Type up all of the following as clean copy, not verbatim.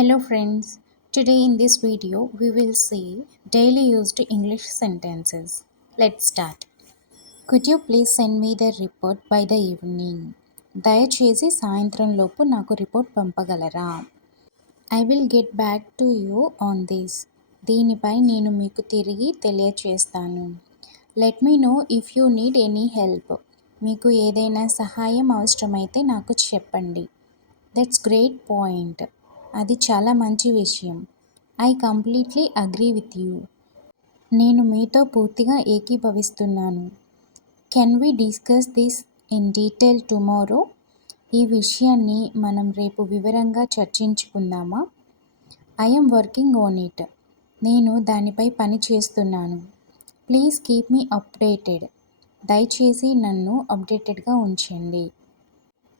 Hello friends, today in this video we will see daily used English sentences. Let's start. Could you please send me the report by the evening? దయచేసి సాయంత్రం లోపు నాకు report పంపగలరా? I will get back to you on this. దీనిపై నేను మీకు తిరిగి తెలియచేస్తాను. Let me know if you need any help. మీకు ఏదైనా సహాయం అవసరమైతే నాకు చెప్పండి. That's great point. అది చాలా మంచి విషయం. I completely agree with you. నేను మీతో పూర్తిగా ఏకీభవిస్తున్నాను. Can we discuss this in detail tomorrow? ఈ విషయాన్ని మనం రేపు వివరంగా చర్చించుకుందామా? I am working on it. నేను దానిపై పని చేస్తున్నాను. Please keep me updated. దయచేసి నన్ను అప్డేటెడ్గా ఉంచండి.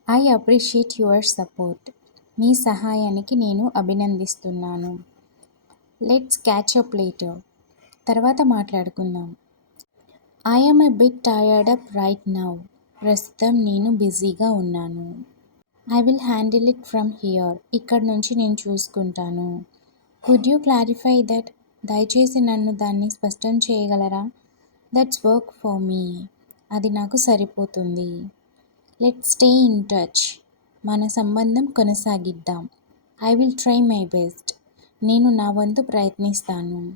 I appreciate your support. మీ సహాయానికి నేను అభినందిస్తున్నాను. Let's catch up later. తర్వాత మాట్లాడుకుందాం. I am a bit tired up right now. ప్రస్తుతం నేను బిజీగా ఉన్నాను. I will handle it from here. ఇక్కడ నుంచి నేను చూసుకుంటాను. Could you clarify that? దయచేసి నన్ను దాన్ని స్పష్టం చేయగలరా? That's work for me. అది నాకు సరిపోతుంది. Let's stay in touch. మన సంబంధం కొనసాగిద్దాం. I will try my best. నేను నా వంతు ప్రయత్నిస్తాను.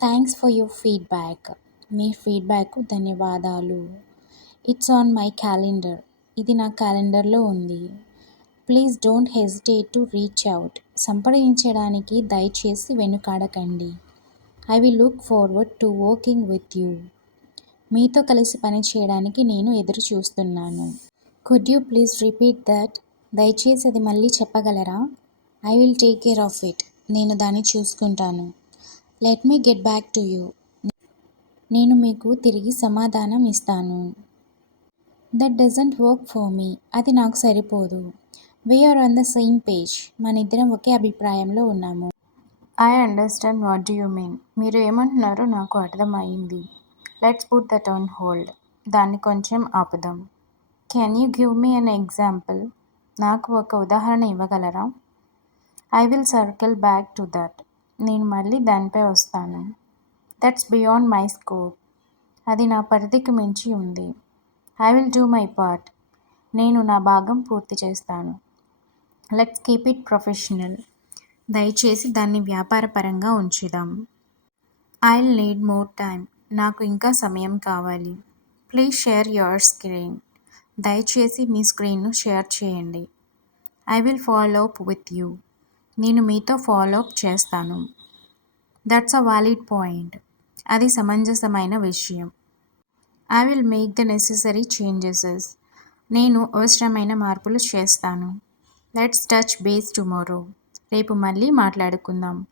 Thanks for your feedback. మీ ఫీడ్బ్యాక్కు ధన్యవాదాలు. It's on my calendar. ఇది నా క్యాలెండర్లో ఉంది. Please don't hesitate to reach out. సంప్రదించడానికి దయచేసి వెనుకాడకండి. I will look forward to working with you. మీతో కలిసి పని చేయడానికి నేను ఎదురు చూస్తున్నాను. Could you please repeat that? దయచేసి అది మళ్ళీ చెప్పగలరా? I will take care of it. నేను దాన్ని చూసుకుంటాను. Let me get back to you. నేను మీకు తిరిగి సమాధానం ఇస్తాను. That doesn't work for me. అది నాకు సరిపోదు. We are on the same page. మన ఇద్దరం ఒకే అభిప్రాయంలో ఉన్నాము. I understand what do you mean. మీరు ఏమంటున్నారో నాకు అర్థమైంది. Let's put that on hold. దాన్ని కొంచెం ఆపుదాం. Can you give me an example? నాకు ఒక ఉదాహరణ ఇవ్వగలరా? I will circle back to that. నేను మళ్ళీ దానిపై వస్తాను. That's beyond my scope. అది నా పరిధికి మించి ఉంది. I will do my part. నేను నా భాగం పూర్తి చేస్తాను. Let's keep it professional. దయచేసి దాన్ని వ్యాపారపరంగా ఉంచుదాం. I will need more time. నాకు ఇంకా సమయం కావాలి. Please share your screen. దయచేసి మీ స్క్రీన్ను షేర్ చేయండి. I will follow up with you. నేను మీతో ఫాలో అప్ చేస్తాను. That's a valid point. అది సమంజసమైన విషయం. I will make the necessary changes. నేను అవసరమైన మార్పులు చేస్తాను. Let's touch base tomorrow. రేపు మళ్ళీ మాట్లాడుకుందాం.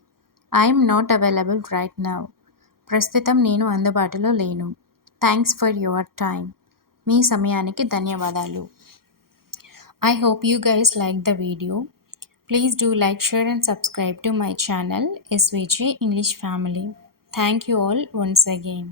I'm not available right now. ప్రస్తుతం నేను అందుబాటులో లేను. Thanks for your time. మీ సమయానికి ధన్యవాదాలు. I hope you guys liked the video. Please do like, share and subscribe to my channel SVJ English Family. Thank you all once again.